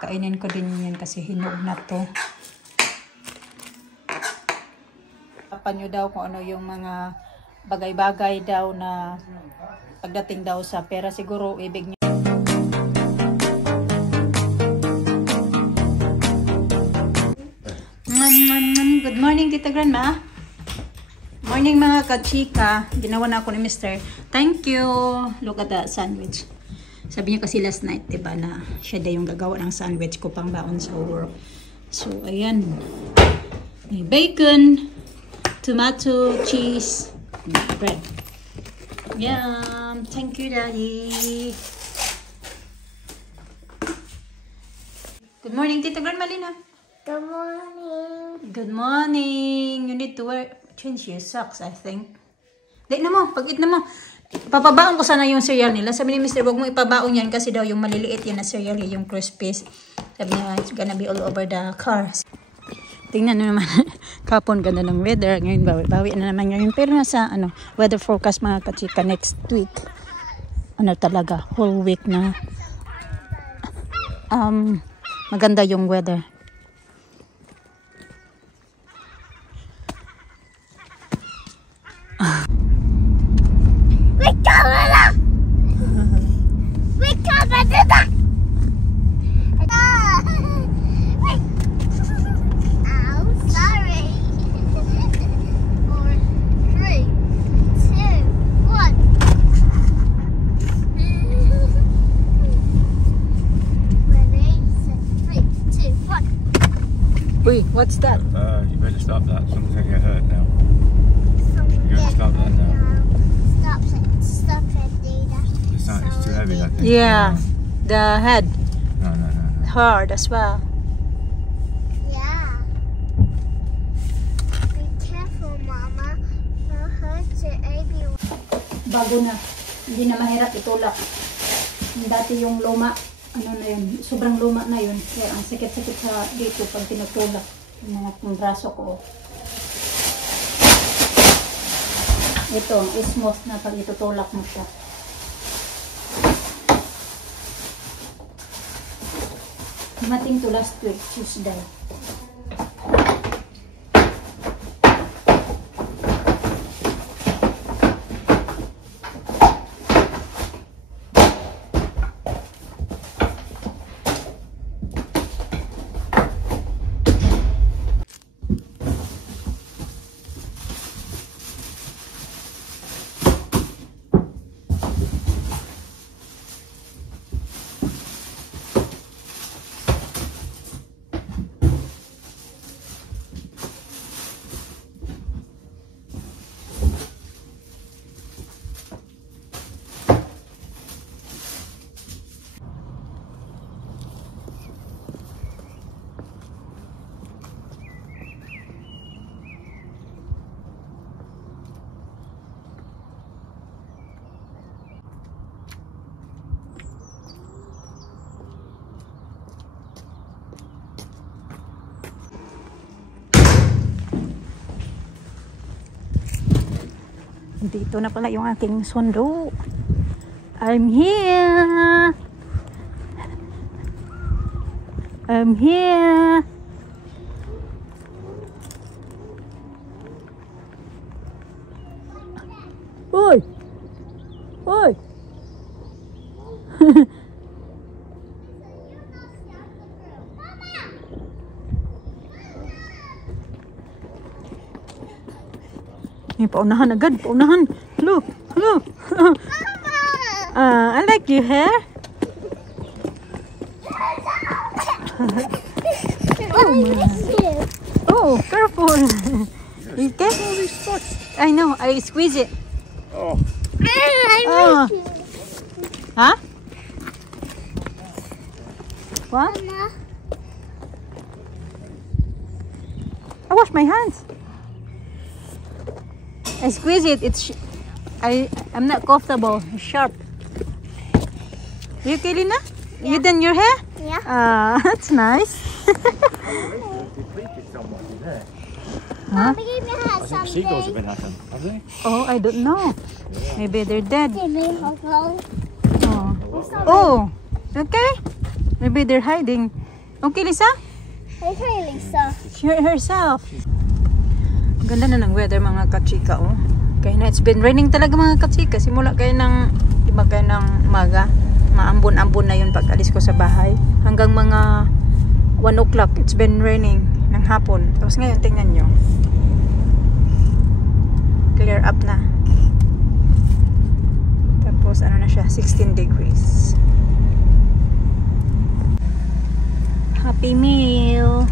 Kainin ko din yan kasi hinog na to. Tapan nyo daw kung ano yung mga bagay-bagay daw na pagdating daw sa pera. Siguro ibig nyo. Good morning, Tita Grandma. Morning mga kachika. Ginawa na ako ni Mr. Thank you. Look at that sandwich. Sabi niya kasi last night, diba, na siya daw yung gagawa ng sandwich ko pang baon sa work. So, ayan. May bacon, tomato, cheese, and bread. Yum! Thank you, Daddy. Good morning, Tita Grandma Lina. Good morning. Good morning. You need to change your socks, I think. Dahil na mo, pag-eat na mo. Papabaon ko sana yung cereal nila. Sabi ni Mr. Huwag mo ipabaon yan kasi daw yung maliliit yan na cereal, yung crispies. Sabi niya, it's gonna be all over the cars. Tingnan nyo naman, kapon ganda ng weather. Ngayon, bawi na naman ngayon. Pero nasa weather forecast mga kachika next week. Talaga, whole week na maganda yung weather. Wait, what's that? You better stop that. Someone's gonna get hurt now. You better stop that now. Stop it, Dada. It's too heavy, that thing. Yeah, the head. No. Hard as well. Yeah. Be careful, Mama. You'll hurt your baby. Bago na. Hindi na mahirap itulak. Dati yung luma, na yun, sobrang luma na yun. Kaya ang sakit-sakit sa dito pag tinutulak. Yung mga braso ko. Ito, smooth na pag itutulak mo siya. Dumating to last week, Tuesday. Dito na pala yung aking sundo. I'm here. I'm here. Oi! Oi! May paunahan agad, paunahan. Hello, hello. I like your hair. Oh, oh, careful. Okay? I know, I squeeze it. Oh. Oh. Huh? What? I wash my hands. I squeeze it. I'm not comfortable. It's sharp. You okay, Lina? Yeah. You done your hair? Yeah. That's nice. Huh? I think seagulls have been at them, have they? Oh, I don't know. Yeah. Maybe they're dead. Oh. Oh. Oh. Okay. Maybe they're hiding. Okay, Lisa? Okay, Lisa. Herself. Ganda na ng weather mga kachika, oh. Kaya na, it's been raining talaga mga kachika. Simula kayo ng, diba kayo ng maga. Maambon-ambon na yun pag alis ko sa bahay. Hanggang mga 1 o'clock, it's been raining ng hapon. Tapos ngayon, tingnan nyo. Clear up na. Tapos, ano na siya, 16 degrees. Happy Meal.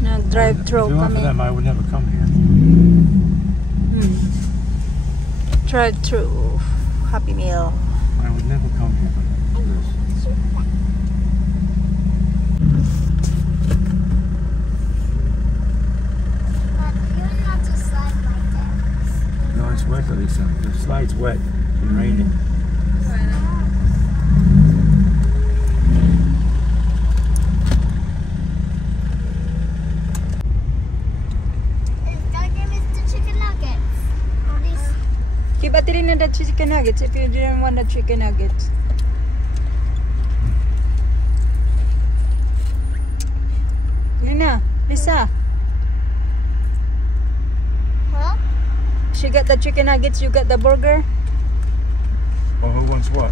Nag-drive-thru If it weren't kami. for them, I would never come here. Drive-thru. Happy Meal. I would never come here for this. But you're not to slide like that. No, it's wet, Lisa. The slide's wet and raining. Don't give us the chicken nuggets. Or these. Keep eating the chicken nuggets if you didn't want the chicken nuggets. Lisa, Huh? she got the chicken nuggets, you got the burger. Well, who wants what?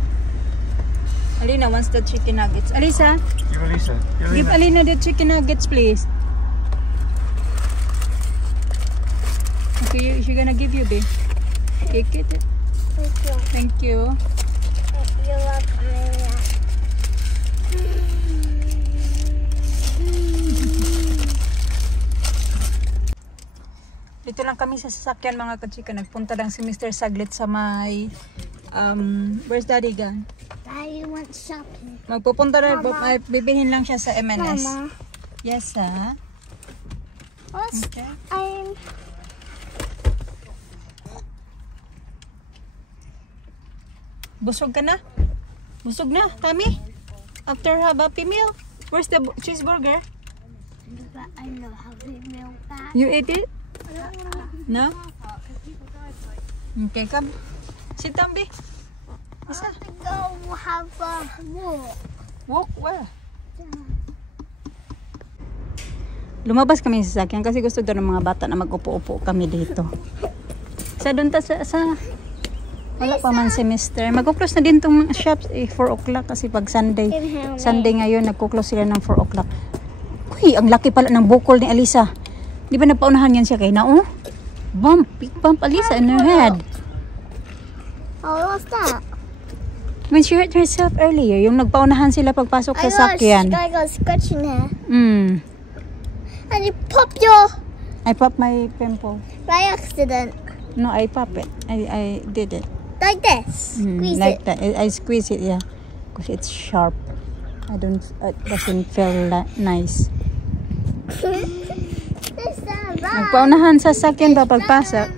Alina wants the chicken nuggets. Alisa, Give Elisa. give Alina the chicken nuggets, please. Okay, she's gonna give you, babe. Take it. Thank you. Thank you. You're welcome. Dito lang kami sa sasakyan mga kachika. Nagpunta lang si Mr. Saglit sa may where's Daddy gone? Daddy wants shopping. Magpupunta na, bibilhin lang siya sa M&S. Mama, Yes, ha? what's Okay. Busog ka na? Busog na, Tami? After Happy Meal? Where's the cheeseburger? I know how to milk that. You ate it? No? Okay, come. Sit down, B. I want to go have a walk. Walk where? Lumabas kami sa sasakyan kasi gusto daw ng mga bata na mag-upo-upo kami dito. Sa doon ta sa wala pa man si Mr. Mag-close na din tong shops 4 o'clock kasi pag Sunday. Sunday ngayon nagko-close sila ng 4 o'clock. Uy, ang laki pala ng bukol ni Alisa. Di ba napaunahan yan siya kay na oh? Bump, big bump Alisa in her head. Oh, what's that? When she hurt herself earlier, yung nagpaunahan sila pagpasok sa sakyan. I got scratching here. And you pop your I popped my pimple. by accident. No, I pop it. I did it. Like this. Squeeze like it. that. I squeeze it, yeah. Because it's sharp. It doesn't feel nice. It's a rat. Nagpaunahan sa sakyan ba pagpasok?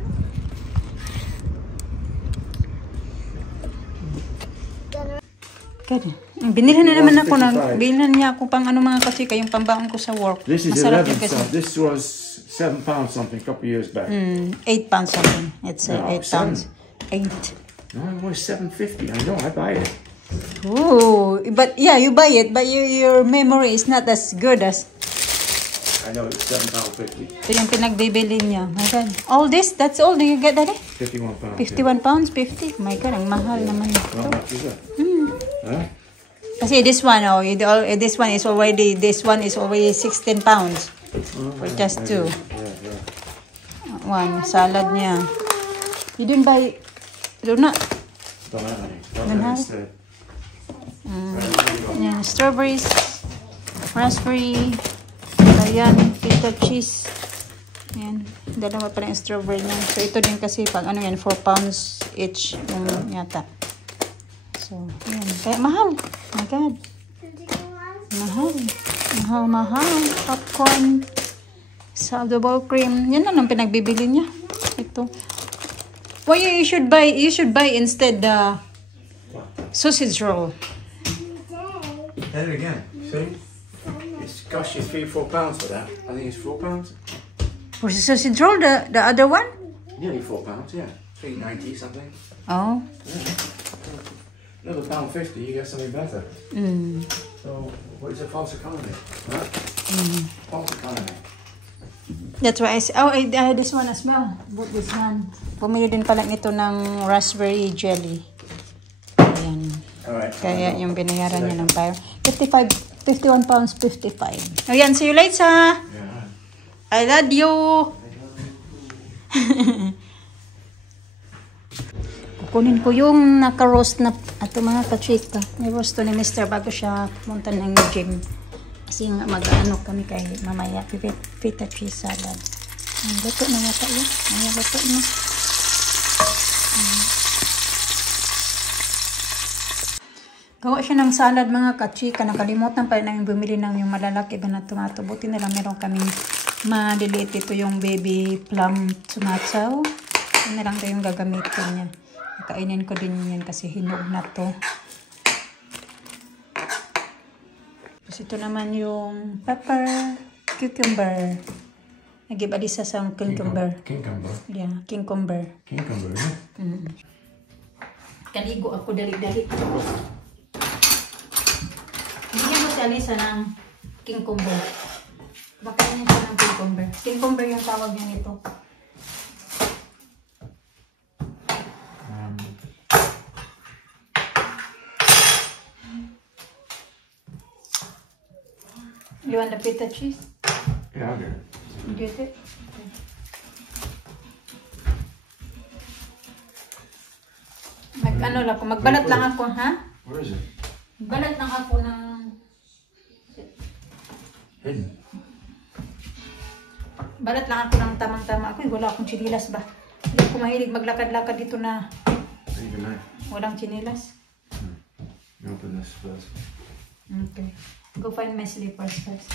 Good. Binilhan na naman ako binilhan niya ako pang ano mga kachika, yung pambaon ko sa work. This is Masarap 11 yun kasi. pounds. This was £7 something a couple of years back. 8 pounds something. It's No, 8 pounds. 8. No, it was £7.50. I know, I buy it. Oh, but yeah, you buy it, but your memory is not as good as. I know it's £7.50. Ito yung pinagbibili niya. My God. All this, that's all do you get, Daddy? £51. 51 pounds, 50. My God, ang mahal naman ito. How much is that? Huh? Kasi this one, this one is already 16 pounds. For just two. Yeah. One, salad niya. You didn't buy, don't not. Don't have any. Don't have? Instead. Yan, strawberries, raspberry, ayan, pita cheese. Ayan, dalawa pa rin yung strawberry niya. So, ito din kasi pag ano yan, 4 pounds each yung yata. So, ayan. Kaya mahal. Oh my God. Mahal. Popcorn, sourdough cream. Yan lang ang pinagbibili niya. Ito. Well, you should buy instead the sausage roll. There again. See? It's cost you £3-4 for that. I think it's £4. For the sausage roll, the other one? Nearly £4, yeah. $3.90 something. Oh. Another £1.50, you get something better. So, what is a false economy? Huh? False economy. That's why I say, oh, I had this one as well. Bought this one. Bumili din pala nito ng raspberry jelly. Ayan. Alright. Kaya yung binayaran niya ng buyer. 51 pounds 55. Ayan, see you later. Yeah. I love you. Kunin ko yung naka-roast na ato mga kachika. May roast to ni Mr. bago siya pumunta ng gym. Kasi nga mag-ano kami kay mamaya. Feta cheese salad. Luto na yata yun. Ayan, luto na. Gawa siya ng salad mga kachika. Nakalimutan pa rin namin bumili ng yung malalaki ba na tomato. Buti na lang meron kaming maliliit. Ito yung baby plum tomato. Yun na lang ito yung gagamitin niya. Kainin ko din yan kasi hinog na to. Tapos ito naman yung pepper, cucumber. Nag-ibalisa sa cucumber. Cucumber. Yeah, cucumber. Cucumber, yeah? Kaligo ako dali-dali. Bigyan mo si Alisa ng cucumber. Bakainin siya ng cucumber. Cucumber yung tawag niya nito. You want the feta cheese? Yeah, I'll get it. You get it? Okay. Ano lang ako, magbalat lang ako, ha? Where is it? Magbalat lang ako ng... Hidden. Balat lang ako ng tamang-tama ako. Wala akong chinilas ba? Hindi ako mahilig maglakad-lakad dito na walang chinilas. Open this first. Okay. Go find my slippers first.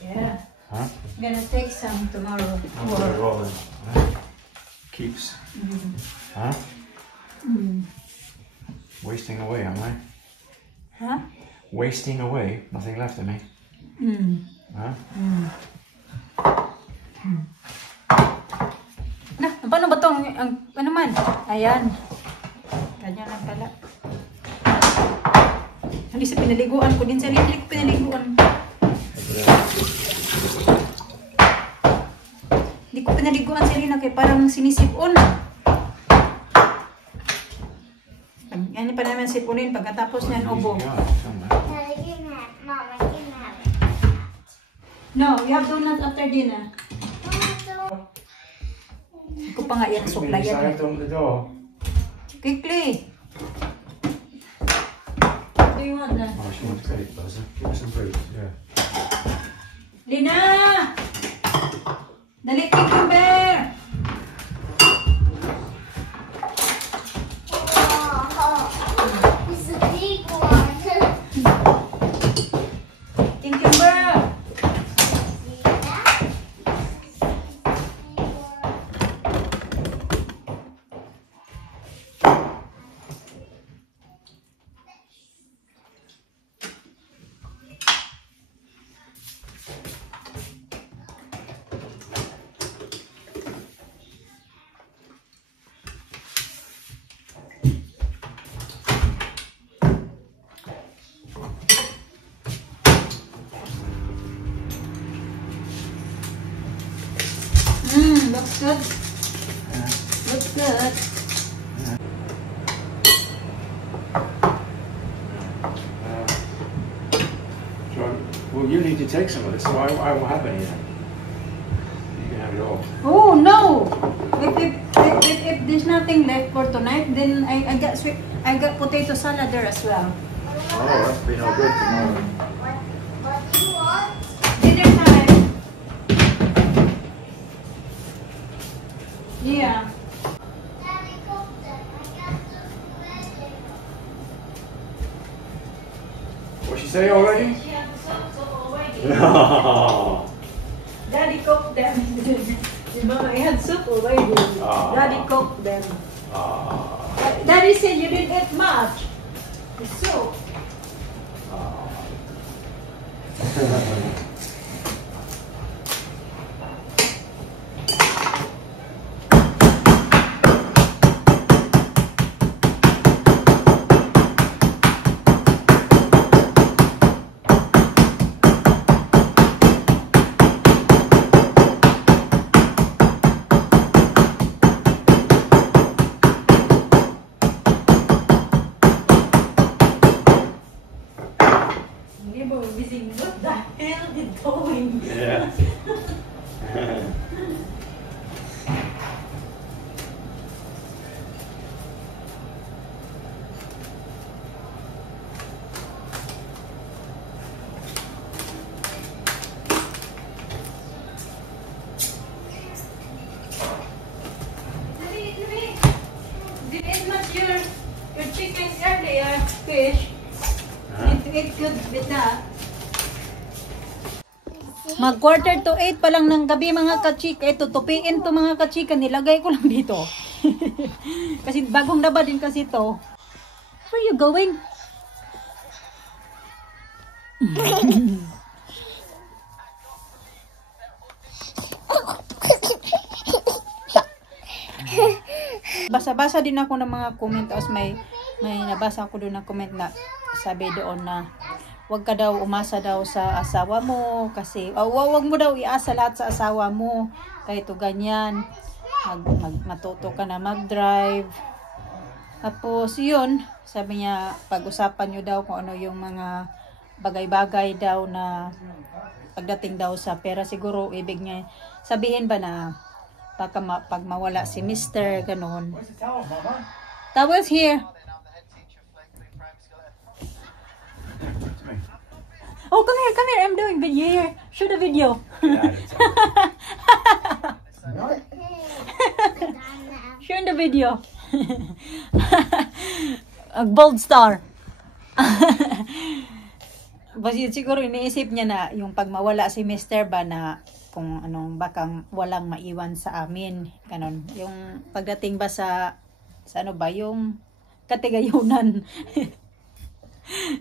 Yeah. Huh? I'm gonna take some tomorrow. Rolling. Huh? Keeps. Huh? Wasting away, am I? Huh? Wasting away. Nothing left of me. Huh? Na, paano ba itong, ano man? Ayan. Ganyan lang pala. Hindi sa pinaliguan ko din. Sa hindi ko pinaliguan. Hindi ko pinaliguan sa Lina kaya parang sinisipon. Yan pa naman sipunin pagkatapos niyan ubo. No, you have donuts after dinner. Hindi ko pa nga yan suklayan. Quickly. What do you want na? Oh, she wants cake, Buzzer. Give her some fruit, yeah. Lina! Dali, cucumber! It's a big one. Cucumber! Looks good. Looks good. Well, you need to take some of this, so I won't have any of that. You can have it all. Oh no! If there's nothing left for tonight, then I got sweet. I got potato salad there as well. Oh, that's be no good tomorrow. What do you want? Dinner time. Yeah. Daddy, cook them. I got some veggies. What'd she say already? She has the sauce already. No. Daddy cooked them. Mama, I had soup already. Daddy cooked them. Daddy Daddy said you didn't eat much. So. What the hell is it doing? Yeah. Did eat much your chicken earlier, fish? It good with that. Mag 7:45 pa lang ng gabi mga kachika. Ito, tupiin to mga kachika. Nilagay ko lang dito. Kasi bagong laba din kasi to. Where are you going? Basa-basa din ako ng mga comment. Tapos may nabasa ako doon na comment na sabi doon na wag ka daw umasa daw sa asawa mo kasi wag mo daw iasa lahat sa asawa mo kahit to ganyan matuto ka na mag-drive. Tapos yun, sabi niya pag-usapan nyo daw kung ano yung mga bagay-bagay daw na pagdating daw sa pera. Siguro ibig niya sabihin ba na pag mawala si Mr. ganon. Towel's here. Oh, come here, I'm doing video here. Show the video. Show the video. A bold star. Basta siguro iniisip niya na yung pag mawala si Mr. ba na kung anong bakang walang maiwan sa amin. Ganon. Yung pagdating ba sa ano ba, yung katigayunan.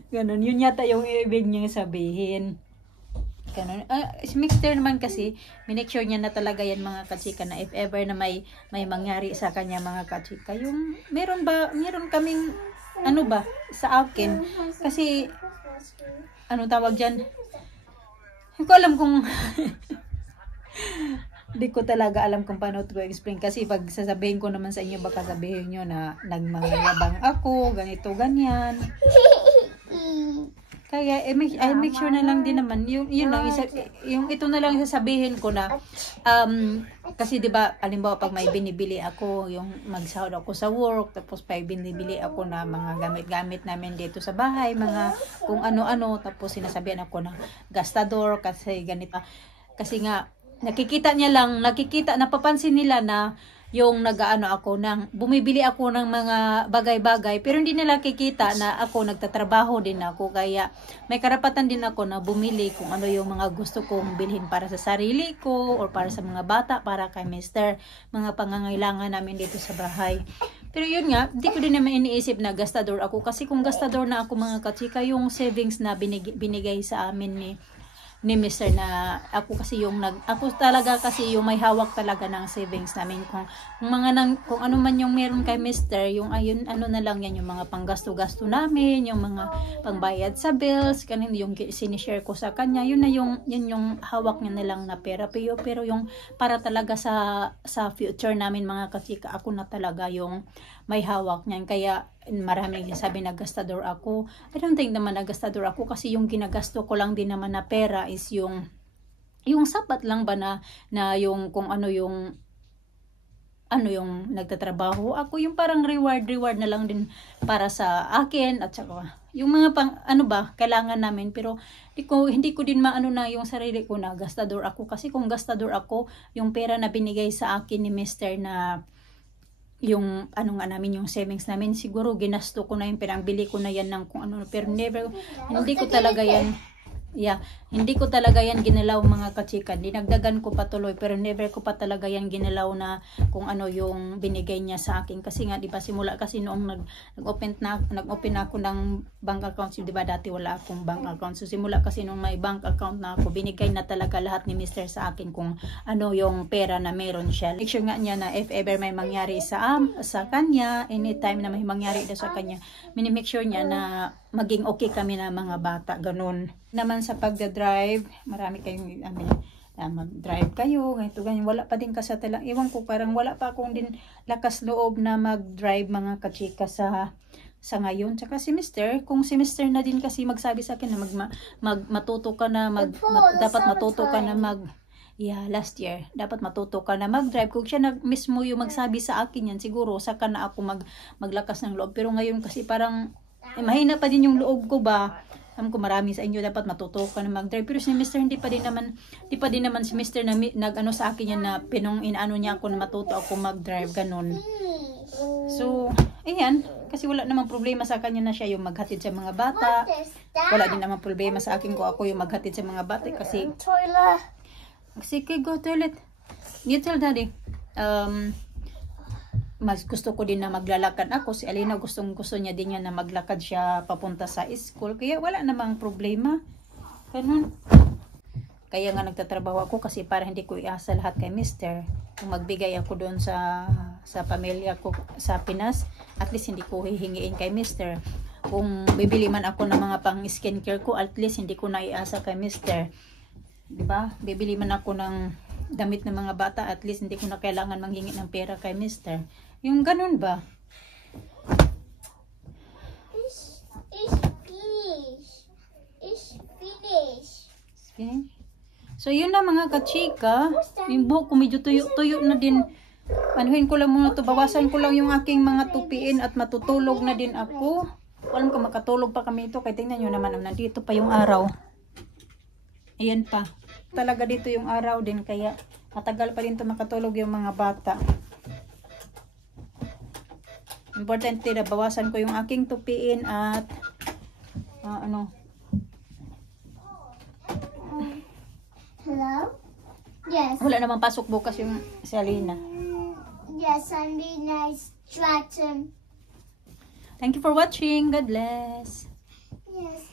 Ganon, yun yata yung ibig niyang sabihin. Ganon. Si Mr. naman kasi, minake sure niya na talaga yan mga kachika na if ever na may mangyari sa kanya mga kachika. Yung, meron kaming, ano ba, sa akin. Kasi, ano tawag dyan? Hindi ko alam kung, hindi ko talaga alam kung paano to explain. Kasi pag sasabihin ko naman sa inyo, baka sabihin nyo na nagmangyabang ako, ganito, ganyan. Kaya I make sure na lang din naman yun lang yung ito na lang sasabihin ko na kasi 'di ba halimbawa pag may binibili ako yung magsahod ako sa work tapos pag binibili ako na mga gamit-gamit namin dito sa bahay mga kung ano-ano tapos sinasabihan ako na gastador kasi ganito kasi nga nakikita napapansin nila na yung nagaano ako ng bumibili ako ng mga bagay-bagay pero hindi nila kikita na ako nagtatrabaho din ako kaya may karapatan din ako na bumili kung ano yung mga gusto kong bilhin para sa sarili ko or para sa mga bata para kay Mr. mga pangangailangan namin dito sa bahay. Pero yun nga, hindi ko din naman iniisip na gastador ako kasi kung gastador na ako mga kachika yung savings na binigay sa amin ni Mr. na ako kasi ako talaga kasi yung may hawak talaga ng savings namin kung ano man yung meron kay Mr. yung ayun ano na lang yan yung mga panggasto-gasto namin yung mga pangbayad sa bills kanin yung sinishare ko sa kanya yun yung hawak niya na lang na pera pero yung para talaga sa future namin mga kachika ako na talaga yung may hawak niyan kaya maraming sabi na gastador ako. I don't think naman na gastador ako kasi yung ginagasto ko lang din naman na pera is yung sapat lang ba na yung kung ano yung nagtatrabaho ako yung parang reward na lang din para sa akin at saka yung mga kailangan namin pero hindi ko din maano na yung sarili ko na gastador ako kasi kung gastador ako yung pera na binigay sa akin ni Mr. na yung namin yung savings namin siguro ginasto ko na yung pinangbili ko na yan ng kung ano pero hindi ko talaga yan Yeah, hindi ko talaga yan ginalaw mga kachika. Dinagdagan ko pa tuloy pero never ko pa talaga yan ginalaw na kung ano yung binigay niya sa akin. Kasi nga, di ba, simula kasi noong nag-open ako ng bank account, di ba, dati wala akong bank account. So, simula kasi nung may bank account na ako, binigay na talaga lahat ni Mr. sa akin kung ano yung pera na meron siya. Make sure nga niya na if ever may mangyari sa kanya, anytime na may mangyari na sa kanya, make sure niya na maging okay kami na mga bata, ganun. Naman sa pagdadrive, marami kayong mag-drive kayo, ganito, ganyan. Wala pa din kasatalang, iwan ko, parang wala pa akong din lakas loob na mag-drive mga kachika sa ngayon. Tsaka si Mr., kung si Mr. na din kasi magsabi sa akin na matuto ka na, dapat matuto ka na last year, dapat matuto ka na mag-drive. Kung siya mismo yung magsabi sa akin yan, siguro saka na ako maglakas ng loob. Pero ngayon kasi parang, mahina pa din yung loob ko ba. Alam ko marami sa inyo dapat matuto ka na mag-drive. Pero si Mr. hindi pa din naman si Mr. na nag-ano sa akin yan na inaano niya ako na matuto ako mag-drive, ganun. So, ayan, kasi wala namang problema sa kanya na siya yung maghatid sa mga bata. Wala din namang problema sa akin kung ako yung maghatid sa mga bata kasi sige, go toilet. You tell daddy. Mas gusto ko din na maglalakad ako. Si Alina gusto niya din yan na maglakad siya papunta sa school. Kaya wala namang problema. Ganun. Kaya nga nagtatrabaho ako kasi para hindi ko iasa lahat kay Mr. Kung magbigay ako doon sa pamilya ko sa Pinas, at least hindi ko hihingiin kay Mr. Kung bibili man ako ng mga pang skincare ko, at least hindi ko na iasa kay Mr. Diba? Bibili man ako ng damit ng mga bata, at least hindi ko na kailangan manghingi ng pera kay Mr. Yung ganun ba? It's finished. So yun na mga kachika. Yung buhok ko medyo tuyo na din. Anuhin ko lang muna to. Bawasan ko lang yung aking mga tupiin at matutulog na din ako. Alam ko makatulog pa kami ito. Kaya tingnan nyo naman, nandito pa yung araw. Ayan pa. Talaga dito yung araw din. Kaya matagal pa rin ito makatulog yung mga bata. Importante na bawasan ko yung aking tupiin at Hello? Yes. wala namang pasok bukas yung si Alina. Yes, I'm being nice. Stratton. Thank you for watching. God bless. Yes.